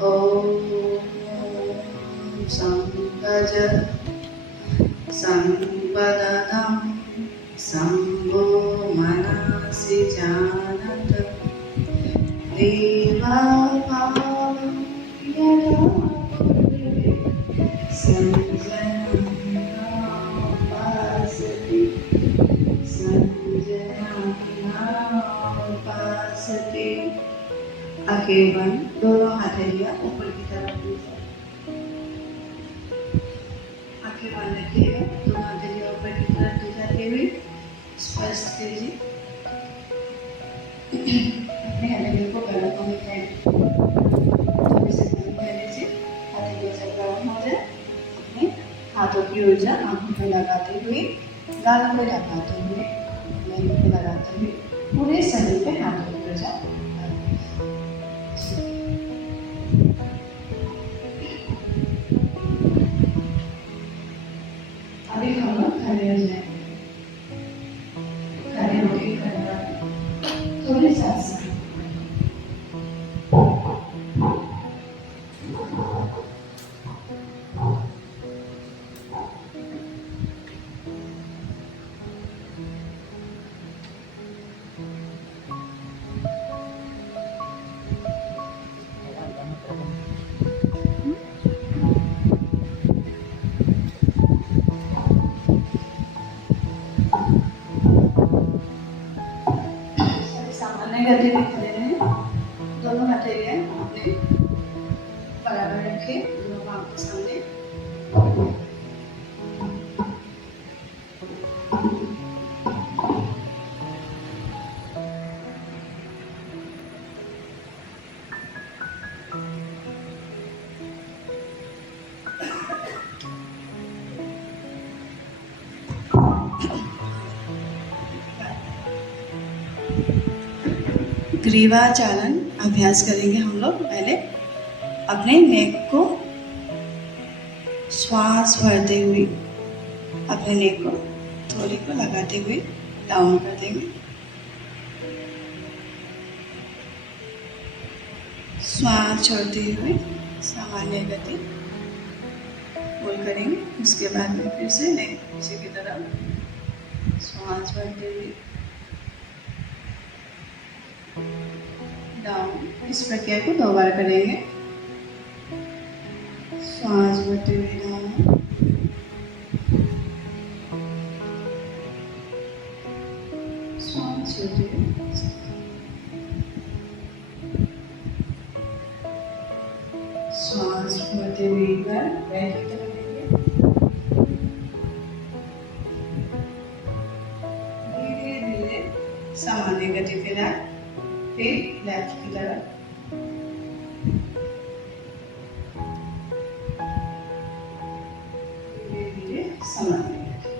ॐ संवज संवदनं संवो मनसि जानत देवाभावं यदा कुर्वे संजनानामुपासते संजनानामुपासते। आंखें बंद, दोनों हथेलियां ऊपर की तरफ लीजिए। आंखें बंद रखिएगा, दोनों हथेलियां ऊपर की तरफ ले जाते हुए स्पष्ट कीजिए। अपने हथेलियों को गलतों में फेंक थोड़ी सी पहले से हथेलियों से गर्म हो जाए। अपने हाथों की ऊर्जा आंखों में लगाते हुए, गालों में लगाते हुए, मेहंदी पे लगाते हुए पूरे शरीर पे हाथों की ऊर्जा। अभी हम लोग खड़े हो जाएंगे। खड़े होके थोड़ी सांस गद्दे पे खड़े रहें। दोनों हथेलियां अपने बराबर रखें, दोनों पाँव के सामने। ग्रीवाचालन अभ्यास करेंगे हम लोग। पहले अपने नेक को श्वास भरते हुए अपने नेक को थोड़ी को लगाते हुए डाउन कर देंगे। श्वास छोड़ते हुए सामान्य गति होल्ड करेंगे। उसके बाद में फिर से नेक पीछे की तरफ श्वास भरते हुए डाउन। इस प्रक्रिया को 2 बार करेंगे। श्वास भरते हुए डाउन, श्वास छोड़ते हुए, श्वास भरते हुए एक बार बैक की तरफ देखिए। धीरे धीरे सामान्य गति पे लाए, फिर लेफ्ट की तरफ। धीरे धीरे सामान्य गति।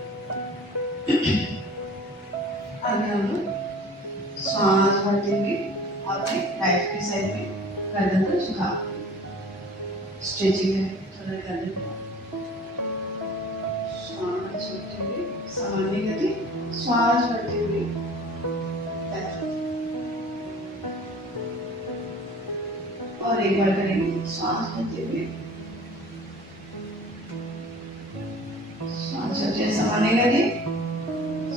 आगे हम लोग श्वास भरते हुए अपने राइट की साइड में गर्दन को झुका स्ट्रेचिंग है, थोड़ा गर्दन को श्वास छोड़ते हुए सामान्य गति। श्वास भरते हुए और एक बार करेंगे। श्वास भरते हुए, श्वास छोड़ते हुए सामान्य गति,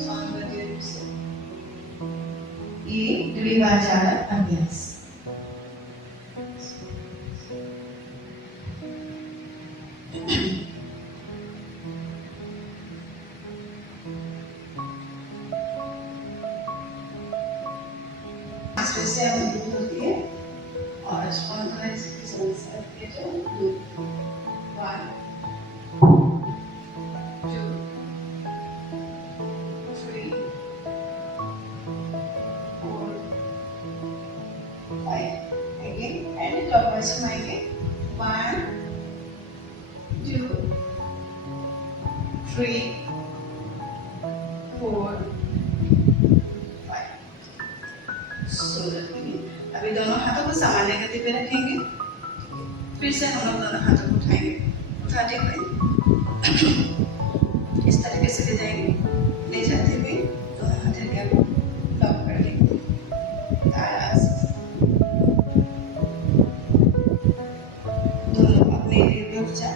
श्वास भरते हुए। ये ग्रीवाचालन अभ्यास। से दूर होती है और स्पॉन्टानिटी की समस्या होती है जो दूर। 1 2 3 4 5 again and clockwise घुमाएंगे। 1 2 3 4 5। अभी दोनों हाथों को सामान्य गति पे रखेंगे। फिर से हम लोग दोनों हाथों को उठाएंगे, उठाते हुए इस तरीके से ले जाएंगे। ले जाते हुए दोनों हथेलियों को लॉक कर देंगे। ऊर्जा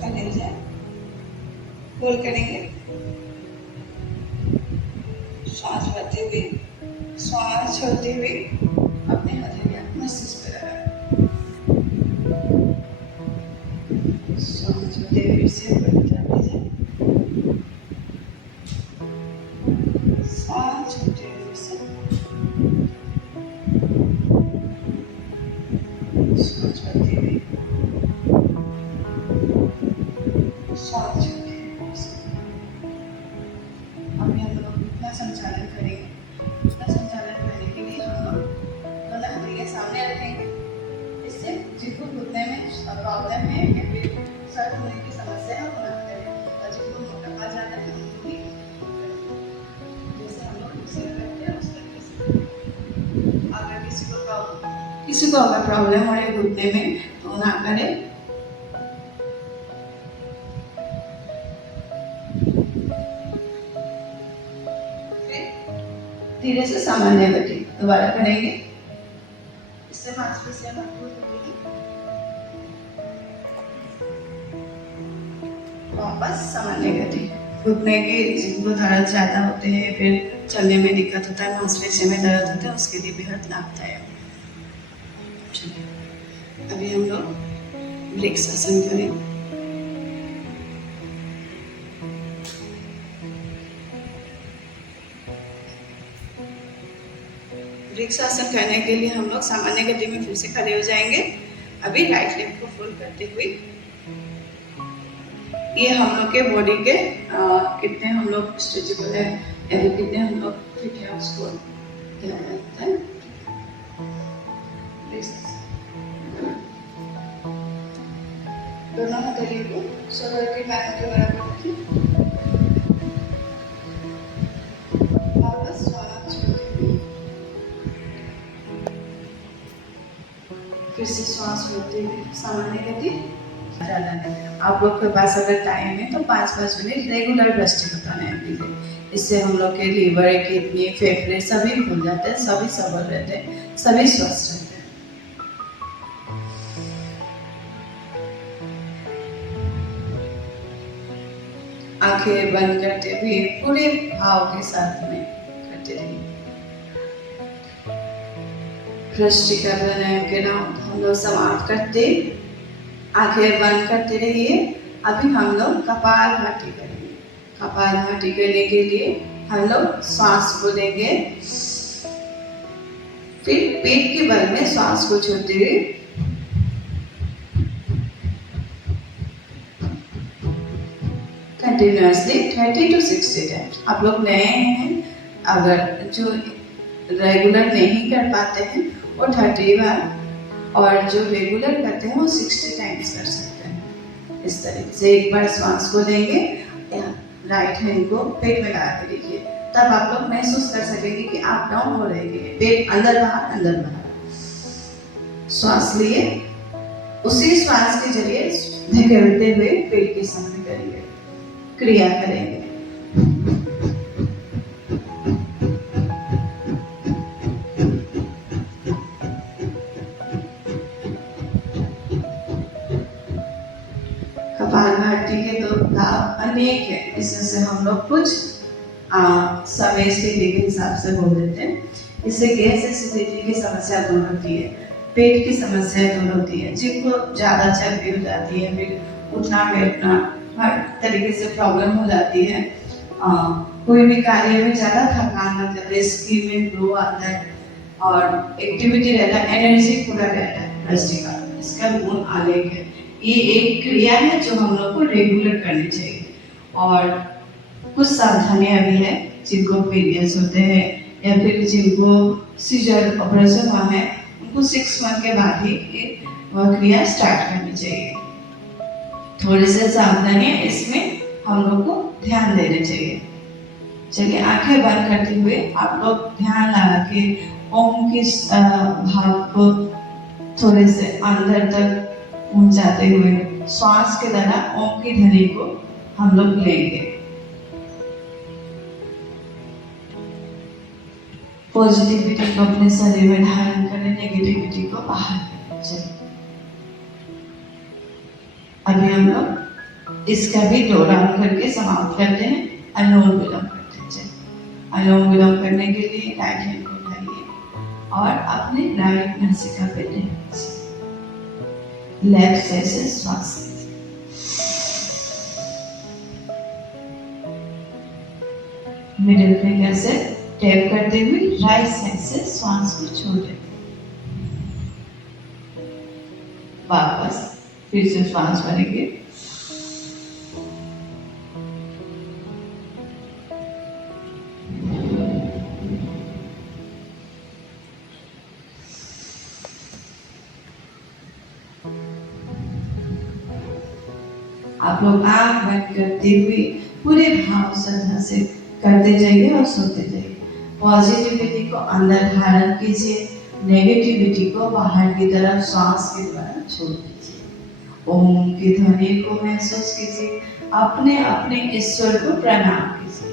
कलेजा होल्ड करेंगे। श्वास भरते हुए, श्वास छोड़ते हुए अपने हथेलियां मस्तिष्क पर लगाएं। श्वास छोड़ते हुए फिर से ऊपर की तरफ ले जाएं। श्वास छोड़ते हुए फिर से श्वास भरते हुए, श्वास छोड़ते हुए फिर से। अभी हम लोग इतना संचालन करेंगे। इतना संचालन करने के लिए हम लोग दोनों हथेलियां सामने रखेंगे। इससे जिनको घुटने में प्रॉब्लम है या फिर सर होने की समस्या है वो ना करें, और जिनको मोटापा ज़्यादा है उनको भी जैसे हम लोग दूसरे करते हैं उस तरीके से। अगर किसी को अगर प्रॉब्लम हो रही है घुटने में तो ना करें। धीरे से सामान्य गति दोबारा करेंगे। इससे मांसपेशियां मजबूत होगी। वापस सामान्य गति। घुटने के जिनको दर्द ज्यादा होते हैं, फिर चलने में दिक्कत होता है, मांसपेशियों में दर्द होता है, उसके लिए बेहद लाभदायक। अभी हम लोग वृक्षासन करें। वृक्षासन करने के लिए हम लोग सामान्य गति में फिर से खड़े हो जाएंगे। अभी राइट लेग को फोल्ड करते हुए, ये हम लोग के बॉडी के कितने हम लोग स्ट्रेचेबल है या फिर कितने हम लोग फिट है उसको ध्यान रखता है। दोनों हथेलियों को शोल्डर के पैर के बराबर रखें। वापस श्वास छोड़ते हुए फिर से श्वास छोड़ते हुए सामान्य गति। आप लोग के पास अगर टाइम है तो 5-5 मिनट रेगुलर ब्रस्टिंग प्राणायाम कीजिए। इससे हम लोग के लीवर, किडनी, फेफड़े सभी खुल जाते हैं, सभी सबल रहते हैं, सभी स्वस्थ रहते हैं। आंखें बंद करते हुए पूरे भाव के साथ में करते रहिए। भ्रष्टिका प्राणायाम के राउंड हम लोग समाप्त करते, आंखें बंद करते रहिए। अभी हम लोग कपालभाति करेंगे। कपालभाति करने के लिए हम लोग श्वास को लेंगे, फिर पेट के बल में श्वास को छोड़ते हुए कंटिन्यूअसली 30 to 60 टाइम्स। आप लोग नए हैं, अगर जो रेगुलर नहीं कर पाते हैं वो 30 बार, और जो रेगुलर करते हैं वो 60 टाइम्स कर सकते हैं। इस तरीके से एक बार श्वास को लेंगे, राइट हैंड को पेट में लगा के रखिए, तब आप लोग महसूस कर सकेंगे कि आप डाउन हो रहे हैं, पेट अंदर बाहर अंदर बाहर। श्वास लिए, उसी श्वास के जरिए धकेलते हुए पेट की संधि करेंगे, क्रिया करेंगे। कपालभाति के तो लाभ अनेक है, इससे हम लोग कुछ समय स्थिति के हिसाब से बोल देते हैं। इससे गैस एसिडिटी की समस्या दूर होती है, पेट की समस्या दूर होती है, जिनको ज़्यादा चर्बी हो जाती है, फिर उठना बैठना हर तरीके से प्रॉब्लम हो जाती है। कोई भी कार्य में ज़्यादा थकान लगता है, स्किन में ग्लो आता है और एक्टिविटी रहता है, एनर्जी पूरा रहता है। भ्रष्टिका इसका गुण अनेक है। ये एक क्रिया है जो हम लोग को रेगुलर करनी चाहिए। और कुछ सावधानियां भी है, जिनको पीरियड्स होते हैं या फिर जिनको सीजर ऑपरेशन हुआ है, उनको 6 मंथ के बाद ही वह क्रिया स्टार्ट करनी चाहिए। थोड़ी से सावधानियां इसमें हम लोग को ध्यान देने चाहिए। चलिए आंखें बंद करते हुए आप लोग ध्यान लगा के ओम के भाव को थोड़े से अंदर तक पहुंचाते हुए श्वास के द्वारा ओम की ध्वनि को हम लोग लेंगे। पॉजिटिविटी को अपने शरीर में धारण करें, नेगेटिविटी को बाहर करें। अभी हम लोग इसका भी 2 राउंड करके समाप्त करते हैं। अनुलोम विलोम करते हैं। चलिए, अनुलोम विलोम करने के लिए राइट हैंड को उठाइए और अपने राइट नासिका पे लीजिए। लेफ्ट साइड से श्वास लीजिए। मिडिल फिंगर से टैप करते हुए राइट साइड से श्वास को छोड़े। वापस फिर से श्वास भरेंगे। आप लोग आंख बंद करते हुए पूरे भाव श्रद्धा से करते जाइए और सुनते जाइए। पॉजिटिविटी को अंदर धारण कीजिए, नेगेटिविटी को बाहर की तरफ श्वास के द्वारा छोड़ दीजिए। ओम की ध्वनि को महसूस कीजिए, अपने अपने ईश्वर को प्रणाम कीजिए।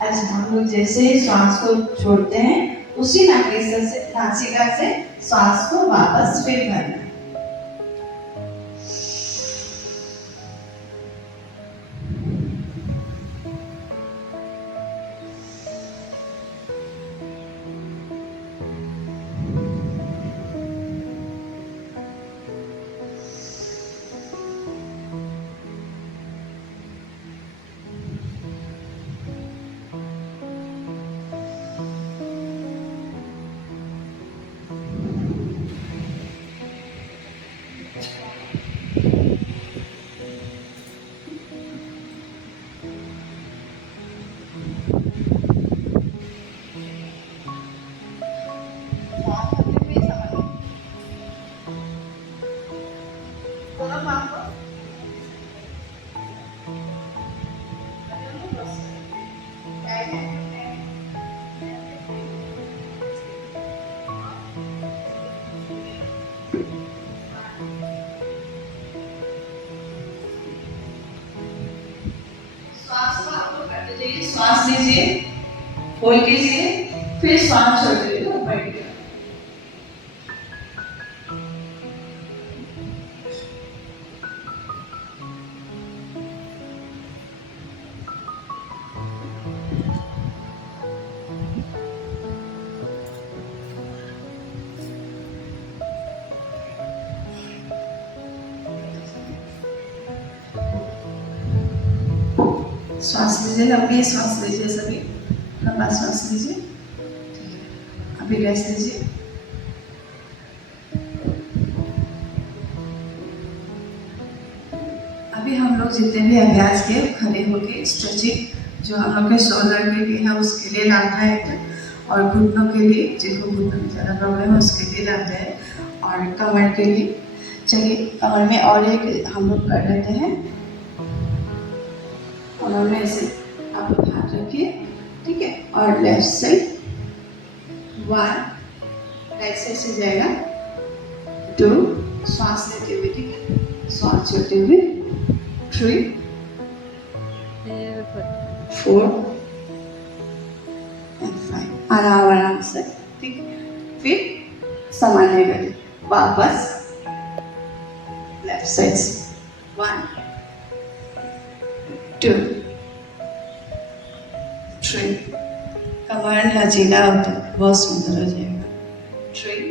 अच्छा, हम लोग जैसे ही श्वास को छोड़ते हैं उसी नासिका से श्वास को वापस फिर भरना है। श्वास लीजिए, होल्ड कीजिए, फिर श्वास छोड़ दीजिए ऊपर की तरफ। श्वास लीजिए, लंबी श्वास लीजिए, सभी लंबा श्वास लीजिए। अभी रेस्ट लीजिए। अभी हम लोग जितने भी अभ्यास किए खड़े होके स्ट्रेचिंग जो हम लोग के शोल्डर के लिए है उसके लिए लाभदायक है, और घुटनों के लिए जिनको घुटनों में ज़्यादा प्रॉब्लम है उसके लिए लाभदायक, और कमर के लिए। चलिए, कमर में और एक हम लोग कर लेते हैं। कमर में ऐसे आप लोग हाथ रखिए, ठीक है, और लेफ्ट साइड 1, राइट साइड से जाएगा 2, श्वास लेते हुए, ठीक है, श्वास छोड़ते हुए 3, 4 and 5। आराम आराम से, ठीक है। फिर सामान्य गति, वापस लेफ्ट साइड से 1, 2, 3। कमर लचीला होता है, बहुत सुंदर हो जाएगा। 3,